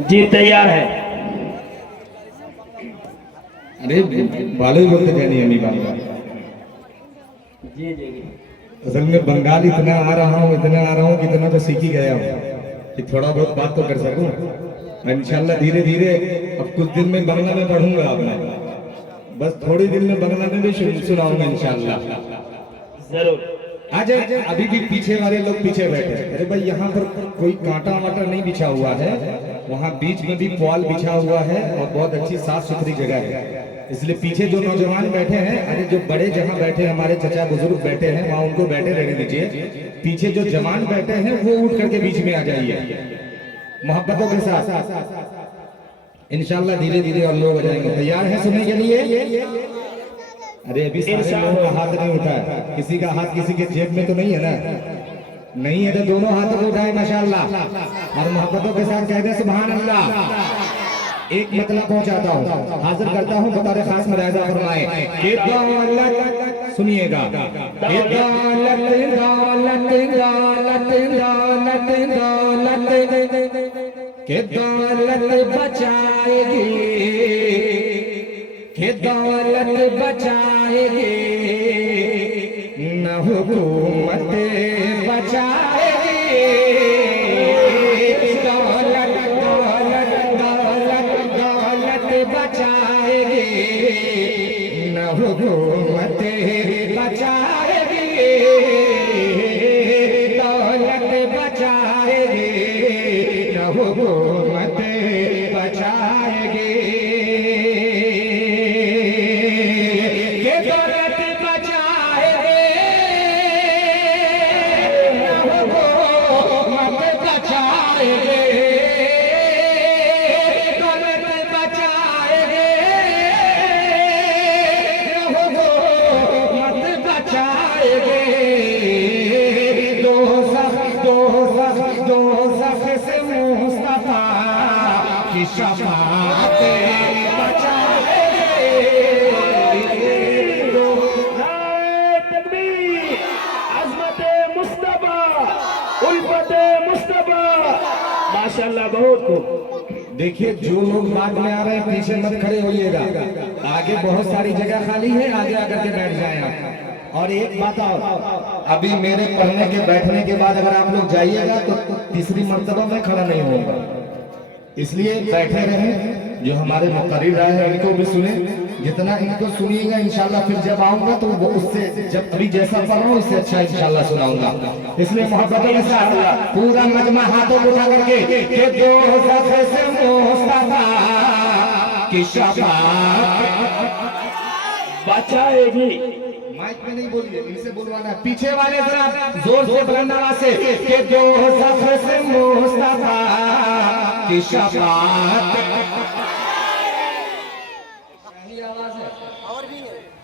जी तैयार है। अरे बालू बोलते कहनी अम्मी बाबा। जी जी जी। असल में बंगाल इतना आ रहा हूँ कि इतना तो सीख ही गया हूँ कि थोड़ा बहुत बात तो कर सकूं। इंशाल्लाह धीरे धीरे अब कुछ दिन में बांग्ला में पढ़ूंगा। अब मैं बस थोड़े दिन में बांग्ला में भी सुनाऊंगा इंशाल्लाह। जरूर। आज अभी भी पीछे वाले लोग पीछे बैठे। अरे भाई यहाँ पर कोई कांटा वाटा नहीं बिछा हुआ है, वहाँ बीच में भी पुआल बिछा हुआ है और बहुत अच्छी साफ सुथरी जगह है। इसलिए पीछे जो नौजवान बैठे हैं, अरे जो बड़े जहाँ बैठे हमारे चचा बुजुर्ग बैठे हैं वहाँ उनको बैठे रहने दीजिए। पीछे जो जवान बैठे हैं वो उठ करके बीच में आ जाइए मोहब्बतों के साथ। इंशाल्लाह धीरे धीरे और लोग आ जाएंगे। तैयार है सुनने के लिए? अरे अभी सारे लोगों का हाथ नहीं उठा है। किसी का हाथ किसी के जेब में तो नहीं है ना? नहीं है तो दोनों हाथों को उठाए माशाल्लाह और मोहब्बतों के साथ कहते हैं सुभान अल्लाह। एक मतलब पहुंचाता हूँ, हाजिर करता हूँ, बतौर खास मुलाहिजा फरमाए। सुनिएगा। के दौलत बचाएगी, के दौलत बचाएगी, न हुकूमत बचाएगी। दौलत दौलत दौलत दौलत बचाएगी, न हुकूमत बचाएगी। दौलत बचाएगी, न हुकूमत बचाएगी। माशाल्लाह बहुत खूब। देखिए जो लोग बाद में आ रहे हैं पीछे मत खड़े होइएगा, आगे बहुत सारी जगह खाली है, आगे आकर के बैठ जाएं आप। और एक बात और, अभी मेरे पढ़ने के बैठने के बाद अगर आप लोग जाइएगा तो तीसरी मर्तबा में खड़ा नहीं होगा, इसलिए बैठे रहें। जो हमारे मुकर्रिर रहे हैं इनको भी सुने, जितना इनको सुनिएगा इंशाल्लाह फिर जब आऊंगा तो वो उससे जब अभी जैसा पढ़ रहा हूँ इससे अच्छा इंशाल्लाह सुनाऊंगा। इसलिए मोहब्बतों के साथ पूरा मजमा हाथों को उठा करके के दोज़ख से मुस्तफा की शफाअत बचाएगी। माइक में नहीं बोलिए, इनसे बोलवाना है। पीछे वाले जरा जोर से बुलंद आवाज से के दोज़ख से मुस्तफा की शफाअत।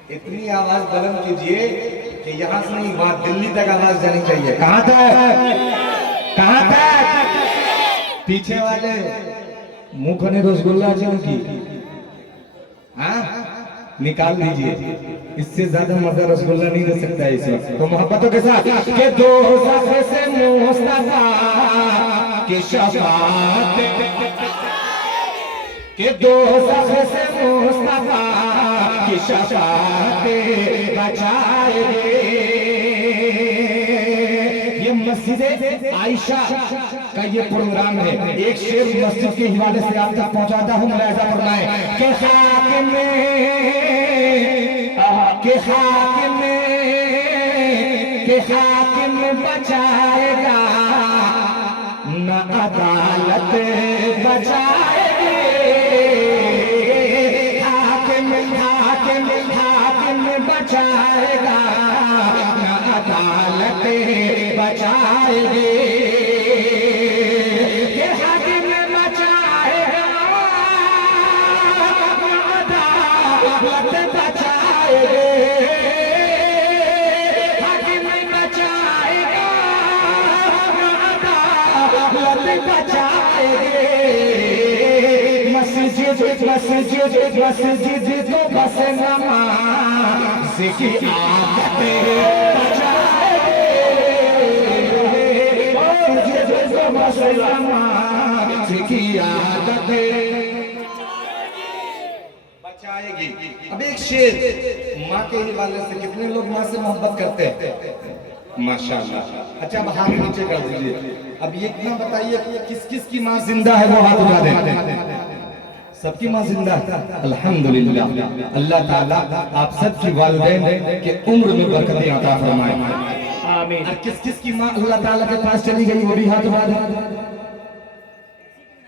इतनी आवाज बुलंद कीजिए कि यहाँ से नहीं वहां दिल्ली तक आवाज जानी चाहिए। कहाँ तक? कहाँ तक? पीछे वाले मुंह खने रसगुल्ला की हाँ निकाल दीजिए, इससे ज्यादा मजा रसगुल्ला नहीं दे सकता है इस वक्त। तो मोहब्बतों के साथ के दोज़ख से मुस्तफा की शफाअत, के दोज़ख से मुस्तफा की शफाअत बचाएगी। ये मस्जिद आयशा का ये प्रोग्राम है। एक शेर मस्जिद के हवाले से आप तक पहुंचाता हूँ, मुलाहिजा फरमाएं। के खाक में बचाएगा, न अदालत बचाएगी। बचाएगा, न अदालत बचाएगी। ये हाकिम बचाएगा, न अदालत बचाएगी। हाकिम बचाएगा, न अदालत बचाएगी। मस्जिद मस्जिद मस्जिद तो बस नमाज की आदत बचाएगी। मस्जिद तो बस नमाज शख्स की आदत बचाएगी। अब एक शेर, माँ के हवाले से कितने लोग माँ से मोहब्बत करते हैं माशाल्लाह। अच्छा अब हाथ नीचे कर दीजिए। अब ये इतना बताइए कि किस किस की माँ जिंदा है, वो हाथ उठा दें। सबकी माँ जिंदा है अल्हम्दुलिल्लाह। अल्लाह ताला आप सबकी वालिदैन के उम्र में बरकतें अता फरमाए। आमीन। और किस किस की माँ अल्लाह ताला के पास चली गई, वो भी हाथ उठा दें।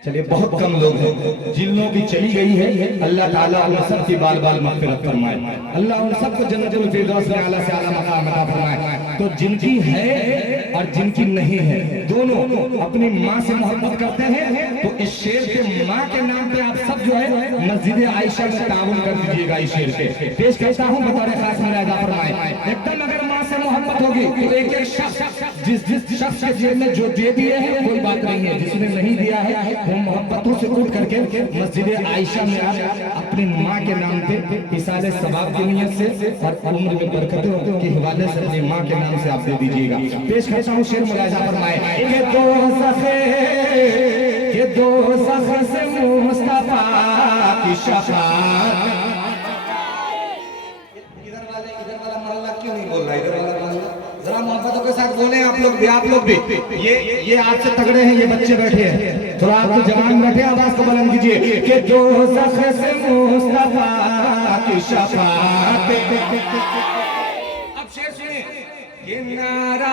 चलिए बहुत कम लोग हैं जिन लोगों की चली गई है, अल्लाह ताला उन सब की बाल बाल मग़फ़िरत फरमाए। अल्लाह उन सबको जन्नतुल फिरदौस में आला से आला मकाम अता फरमाए। तो जिनकी है और जिनकी नहीं है, दोनों अपनी माँ से मोहब्बत करते हैं, तो इस शेर के माँ के नाम पे आप सब जो है मस्जिद आयशा में ताउन कर दीजिएगा। इस शेर के पेश करता हूँ बतौर खास मुलाहिजा फरमाए। एकदम अगर माँ से मोहब्बत होगी तो एक एक शख्स जिस शख्स के जेब में जो दे दिए हैं कोई बात नहीं है, जिसने नहीं दिया है वो मोहब्बतों से उठ करके मस्जिद आयशा में अपनी माँ के नाम पे इसाले सवाब की नियत से और उम्र में बरकतों के हवाले से अपनी माँ के नाम से आप दे दीजिएगा। पेश करता हूँ शेर मुलाहिजा फरमाए कि दोज़ख से मुस्तफा की शफाअत। इधर वाला मोहल्ला क्यों नहीं बोल रहा? इधर वाला मोहल्ला जरा मोहब्बतों के साथ बोले। आप लोग भी ये आज से तगड़े हैं, ये बच्चे बैठे हैं, थोड़ा आप तो जवान बैठे, आवाज को बुलंद कीजिए कि दोज़ख से मुस्तफा की शफाअत। अब शेर सुनिए, ये नाराज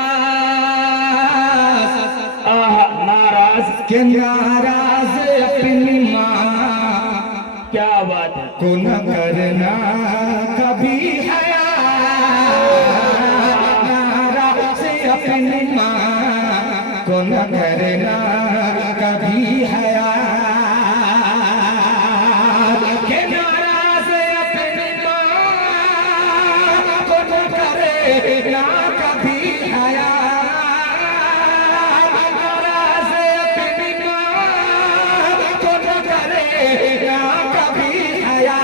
अपनी माँ, क्या बात है, को न करना कभी हया, नाराज अपनी माँ को न करना कभी हया, के नाराज अपनी माँ को न करना कभी हया, नाराज अपनी माँ को न करना कभी हया।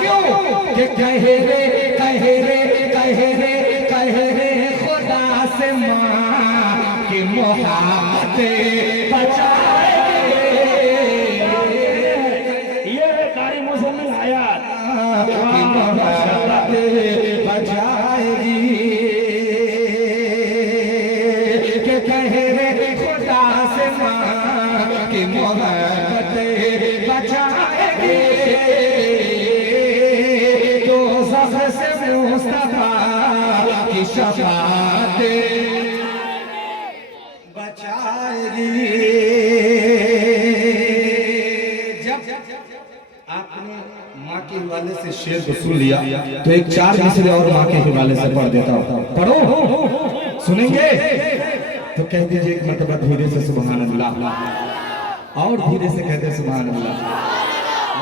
क्यों कि कहे रे खुदा से माँ की मोहब्बत बचाएगी। ये है कारी मुसम्मिल हयात की मोहब्बत बचाएगी। कि कहे रे खुदा से माँ की मोहब्बत बचाएगी। दोज़ख से मुस्तफा की शफाअत बचाएगी। जब आपने माँ के हवाले से शेर को सुन लिया तो एक चार मिसरे और माँ के हवाले से पढ़ देता हूँ। पढ़ो, सुनेंगे तो कह दीजिए एक मरतबा धीरे से सुभान अल्लाह, और धीरे से कहते सुभान अल्लाह,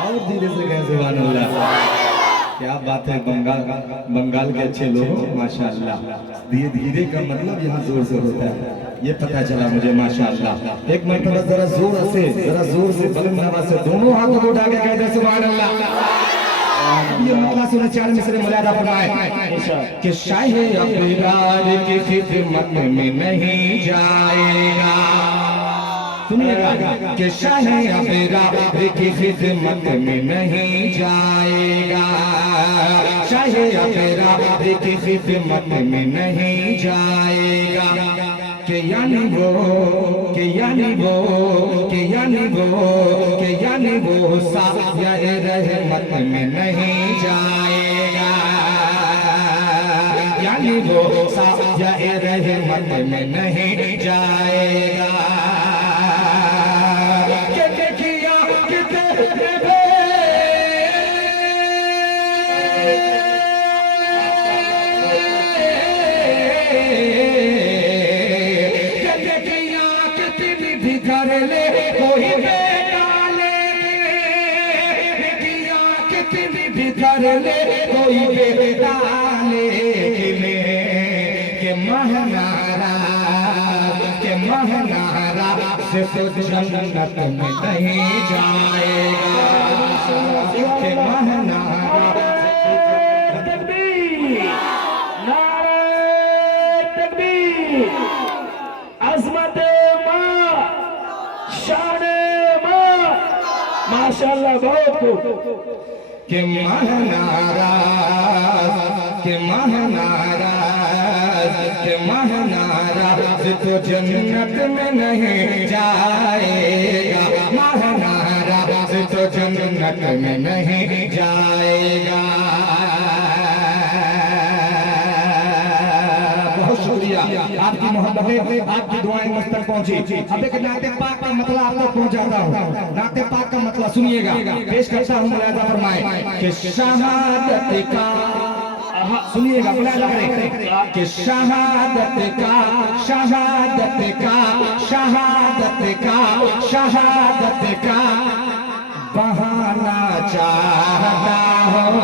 और धीरे से कहे सुभान अल्लाह। क्या बात है, बंगाल के अच्छे लोग हो माशाअल्लाह। धीरे धीरे का मतलब यहाँ जोर से होता है, ये पता चला मुझे माशाअल्लाह। एक मरतबा जरा जोर से बुलंद आवाज से दोनों हाथों उठा के कहते सुभान अल्लाह। ये मतलब सुना चार मिसरे मुलाहिजा फरमाए कि शाहे अबरार की खिदमत में नहीं जाएगा। सुनिएगा कि शाहे अबरार की खिदमत में नहीं जाएगा, शाहे अबरार की खिदमत में नहीं जाएगा। कि यानी वो साया रहमत में नहीं जाएगा, यानी वो साया रहमत में नहीं जाएगा। कोई बेटा लेकिन के महनारा से तो जन्नत में नहीं जाएगा, के महनारा। तकबीर, नारे तकबीर, अज़मत माँ, माशाल्लाह बहुत खूब के महनाराज के महनाराज के महनाराज तो जन्नत में नहीं जाएगा, महनाराज तो जन्नत में नहीं जाएगा। बहुत शुक्रिया, आपकी मोहब्बत है, आपकी दुआएं मुझ तक पहुंची। अब एक नाते पाक का मतलब आप तक पहुंचाता हूँ। नाते पाक का मतलब सुनिएगा, पेश करता हूँ मुलाजा फरमाए कि शहादत का, सुनिएगा मुलाजा करें कि शहादत का शहादत का शहादत का शहादत का बहाना चाहता हूँ।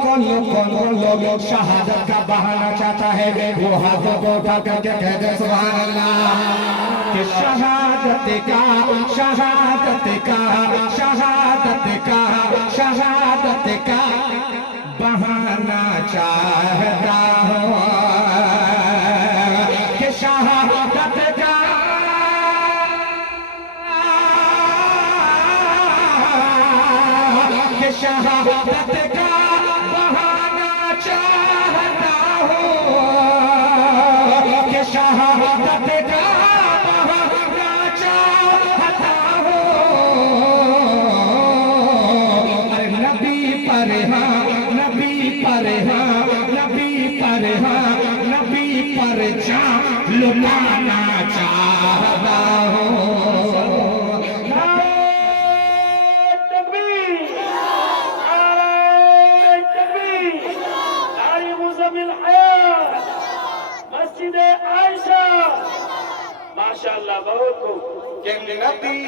कौन लोग शहादत का बहाना चाहता है, वो हाथों को उठा करके कह दे सुभान अल्लाह। कि शहादत का शहादत का शहादत का शहादत का बहाना चाहता हूँ। कि शहादत का शहादत का बहाना चाहता हूँ। कि शहादत का बहाना चाहता हूँ। अरे नबी पर हाँ, नबी पर हाँ, नबी पर हाँ, नबी पर जान लुटाना चाहता हूँ। माशाल्लाह बहुत खूब के नबी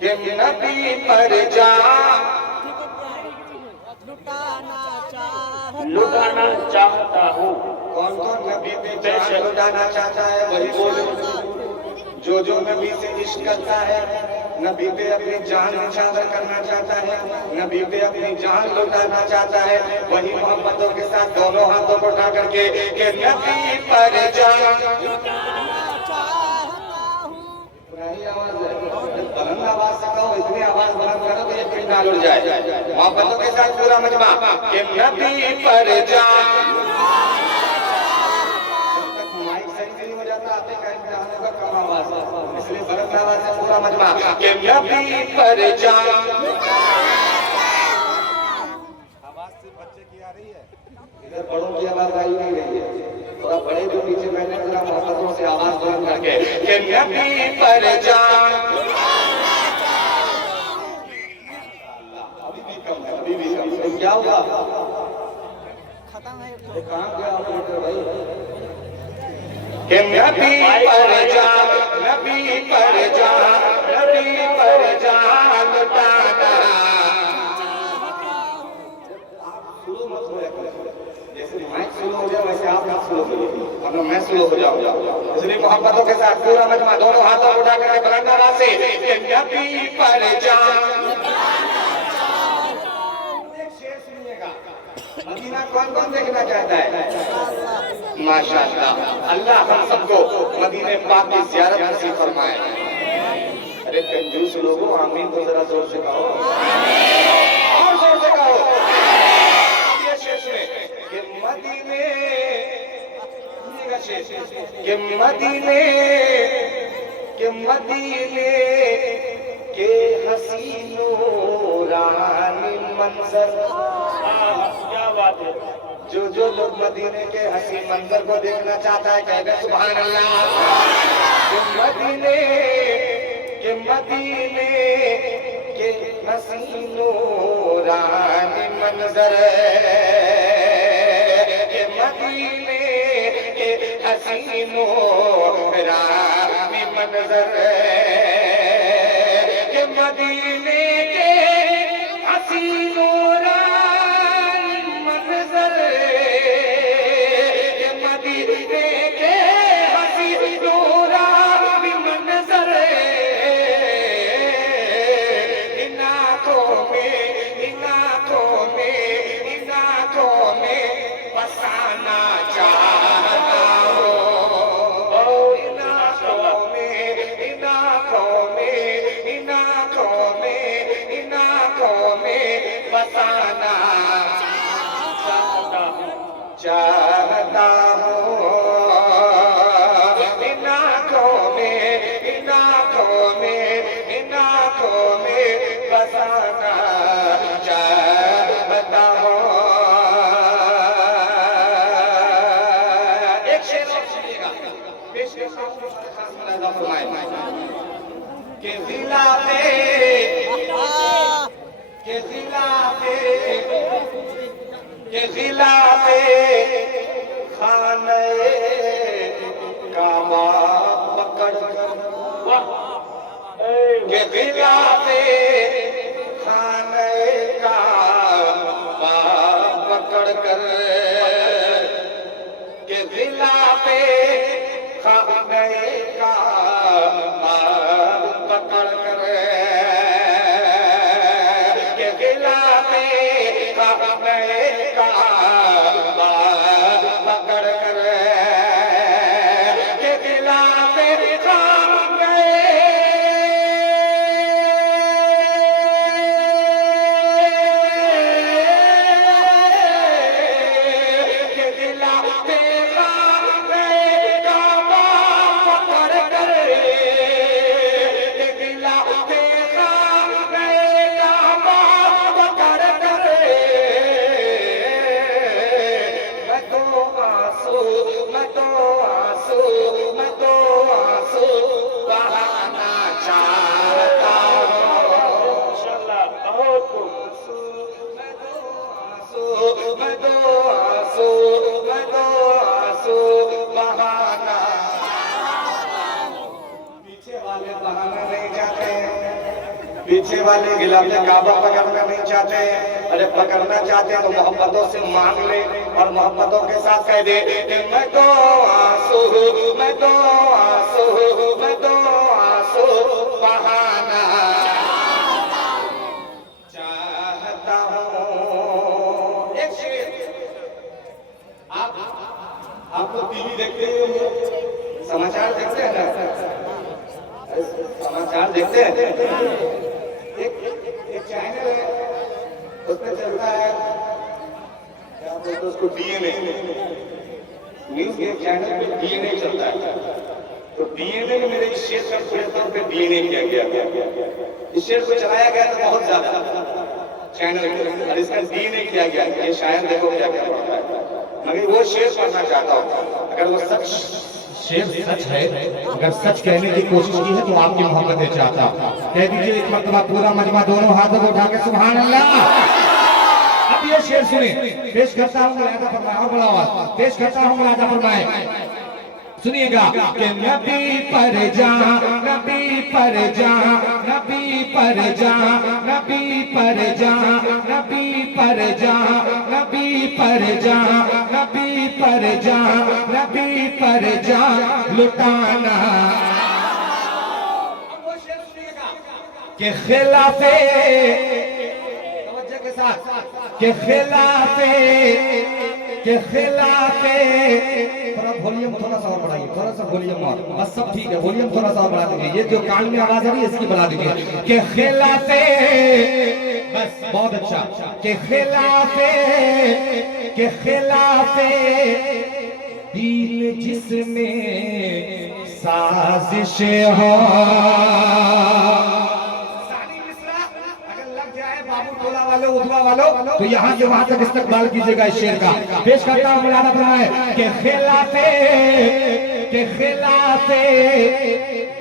के नबी पर जा लुटाना चाहता हूँ। कौन कौन नबी पे जान लुटाना चाहता है वही बोलो। जो नबी से इश्क करता है, नबी पे अपनी जान निछावर करना चाहता है, नबी पे अपनी जान लुटाना चाहता है, वही मोहब्बतों के साथ दोनों हाथों को उठा करके कि नबी पर जान लुटाना चाहता हूँ। नहीं आवाज है, बुलंद आवाज से कहो, इतनी आवाज बुलंद करो कि ये पिंड डाल उड़ जाए। मोहब्बतों के साथ पूरा मजमा कि नबी पर जान इसलिए बुलंद आवाज से पूरा मजमा कि नबी पर जान। आवाज से बच्चे की आ रही है, इधर बड़ों की आवाज आई नहीं रही है। थोड़ा बड़े जो पीछे बैठे जरा मोहब्बतों से आवाज बुलंद करके कि नबी पर जान। अभी भी कम है, अभी भी कम है। क्या हुआ खत्म है, काम क्या भाई कि नबी पर जा, नबी पर जा, नबी पर जा लुटाना। शुरू मत हो, जैसे माइक शुरू हो जाए वैसे आप मत शुरू करिए, वरना मैं शुरू हो जाऊंगा। इसलिए मोहब्बतों के साथ पूरा मजमा दोनों हाथों उठा करके बुलंद आवाज से कि नबी पर जा। मदीना कौन कौन देखना चाहता है? माशाअल्लाह, अल्लाह हम सबको मदीने पाक की ज़ियारत नसीब फरमाए। अरे कंजूस लोगों, आमीन तो जरा जोर से कहो, और जोर से कहो। ये शेर सुने कि मदीने के मदीने के मदीने के हसीनो रानी मंजर। क्या बात है। जो लोग मदीने के हसीन मंजर को देखना चाहता है कह दे सुभान अल्लाह। कि मदीने के हसीनो रानी मंजर, के मदीने के हसीनो रानी मंजर, के मदीने के हसीनो चाहता हूँ इन आँखों में बसाना चाहता हूँ। एक शेर और सुनिएगा, पेश करता हूँ के जिला पे खाने काबा पकड़ कर के जिला पे खाने काबा पकड़ कर के जिला पे खाने काबा पकड़ कर के जिला पे खाने काबा पकड़ कर के जिला पे खाने के जिला पे खाने काबा पकड़ कर के जिला पे खाने काबा पकड़ कर मैं तो आंसू बहाना चाहता हूँ। माशाल्लाह बहुत खूब। मैं तो आंसू बहाना। पीछे वाले बहाना नहीं चाहते, पीछे वाले गिलाफ काबा पकड़ना नहीं चाहते। अरे पकड़ना चाहते हैं तो मोहब्बतों से मांग ले और मोहब्बतों के साथ कह दे कि मैं तो आंसू बहाना चाहता हूँ। एक शेर, आप तो टीवी देखते हो, समाचार देखते हैं ना, समाचार देखते हैं। एक चैनल है, उसमें चलता है क्या बोलते हैं उसको, डीएनए न्यूज के चैनल पे डीएनए चलता है। तो डीएनए में मेरे इस शेर का पूरे तौर पे डीएनए किया गया। इस शेर को चलाया गया तो बहुत ज्यादा चैनल पे, और इसका डीएनए किया गया। ये शायद देखो क्या क्या पड़ता है, मगर वो शेर पढ़ना चाहता हूँ। अगर वो सच शेर सच है, अगर सच कहने की कोशिश की है तो आपकी मोहब्बत है चाहता। कह दीजिए एक मरतबा पूरा मजमा दोनों हाथों को उठा के सुभान अल्लाह। अब ये शेर सुने, पेश करता हूँ मुलादा फरमाए, और बड़ा आवाज पेश करता हूँ मुलादा फरमाए, सुनिएगा कि नबी पर जा, नबी पर जा, नबी पर जा, नबी पर जा, नबी पर जा, नबी पर जा, नबी पर जा, नबी पर जा लुटाना के खिलाफे, तवज्जो के साथ, के खिलाफे, के खिलाफे, थोड़ा वॉल्यूम थोड़ा सा और बढ़ाइए, थोड़ा सा वॉल्यूम और, बस सब ठीक है, वॉल्यूम थोड़ा सा और बढ़ा दीजिए। ये जो कान में आवाज आ रही है इसकी बढ़ा दीजिए। के खिलाफे, बस बहुत अच्छा, के खिलाफे, के खिलाफे दीन जिसमें साजिश हो। वालों उठवा वालों तो यहाँ से वहां तक इस्तकबाल कीजिएगा इस शेर का। पेश करता हूँ मौलाना फरमाए के खिलाफे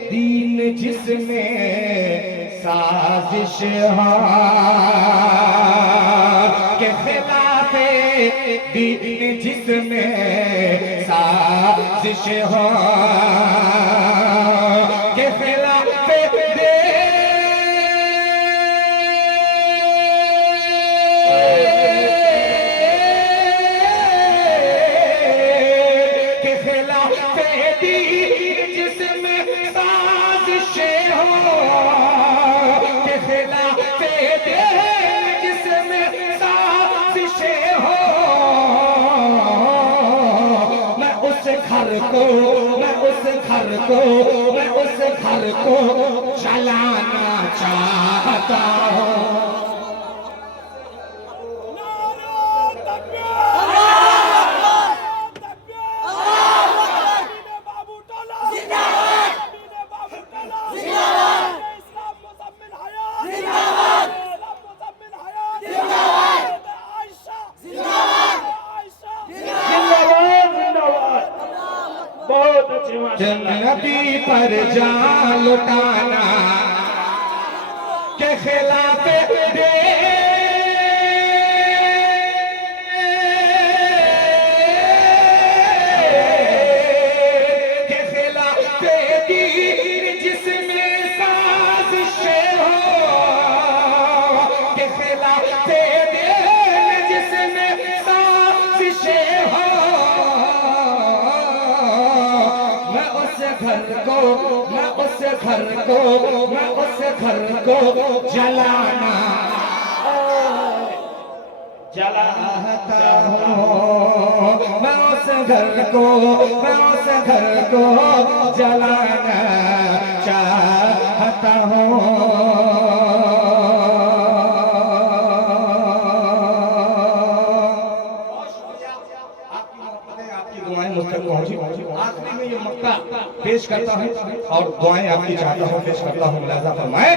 दीन जिसमें साजिश हो, के खिलाफे दीन जिसमें साजिश हो, के खिलाफे मैं उस घर को चलाना चाहता हूँ। माशाल्लाह। नबी पर जान लुटाना के खिलाफ दे के खिलाफ दीन जिसमें साजिशें हो के खिलाफ दीन जिसमें साजिशें हो मैं उस घर को जलाना जलाता हूँ मैं उस घर को जलाना चाहता हूँ आपकी दुआएं मुझ तक पहुंची आखिरी में ये मक्का पेश करता हूँ और दुआएं आपकी चाहता हूँ पेश करता हूँ मुलाजा फरमाए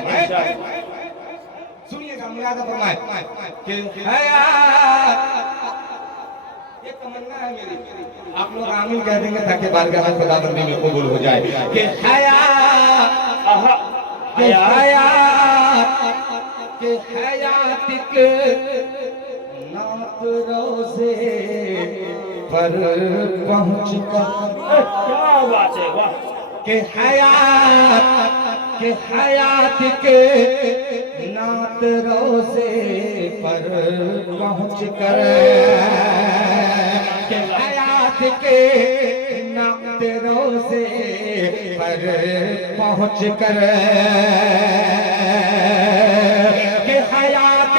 सुनिएगा मुलाजा फरमाए कि ये तमन्ना है मेरी आप लोग आमीन कह देंगे ताकि बारगाह खुदाबंदी में कबूल हो जाए कि हयातिक नात रोज़े पर पहुँच कर क्या बात है, वाह। के हयात के नात रोज़े पर पहुँच कर के हयात के नात रोज़े पर पहुँच कर के हयात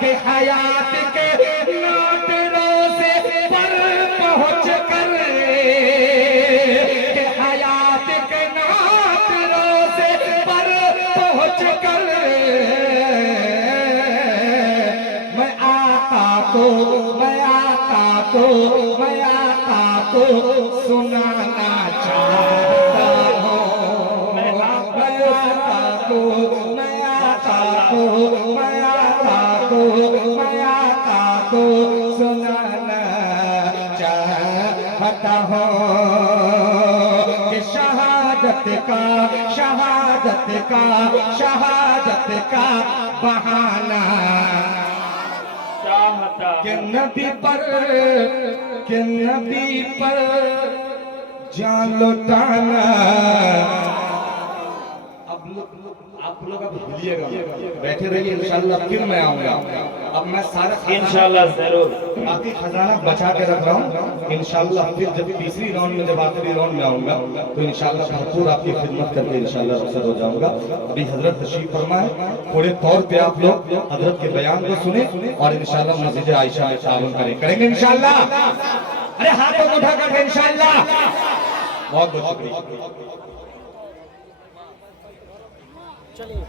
के हयात के नात रोज़े पर पहुँच कर के हयात के नात रोज़े पर पहुँच कर मैं आका को सुनाना चाहता हूँ मैं आका को सुनाना चाहता हूँ कि शहादत का बहाना चाहता कि नबी पर जान लुटाना आप लोग अब भूलिएगा बैठे रहिए इंशाल्लाह फिर मैं आऊंगा अब मैं सारा इंशाल्लाह जरूर बाकी खजाना बचा के रख रहा हूँ इंशाल्लाह फिर जब तीसरी राउंड में जब आखिरी राउंड में आऊंगा तो इंशाल्लाह भरपूर आपकी खिदमत करके इंशाल्लाह रुखसत हो जाऊंगा अभी हजरत तशरीफ फरमाए थोड़े तौर पे आप लोग हजरत के बयान को सुने और इंशाल्लाह मस्जिद आयशा में ताउन करेंगे इंशाल्लाह अरे हाथों को उठा करके इंशाल्लाह बहुत बहुत शुक्रिया चलिए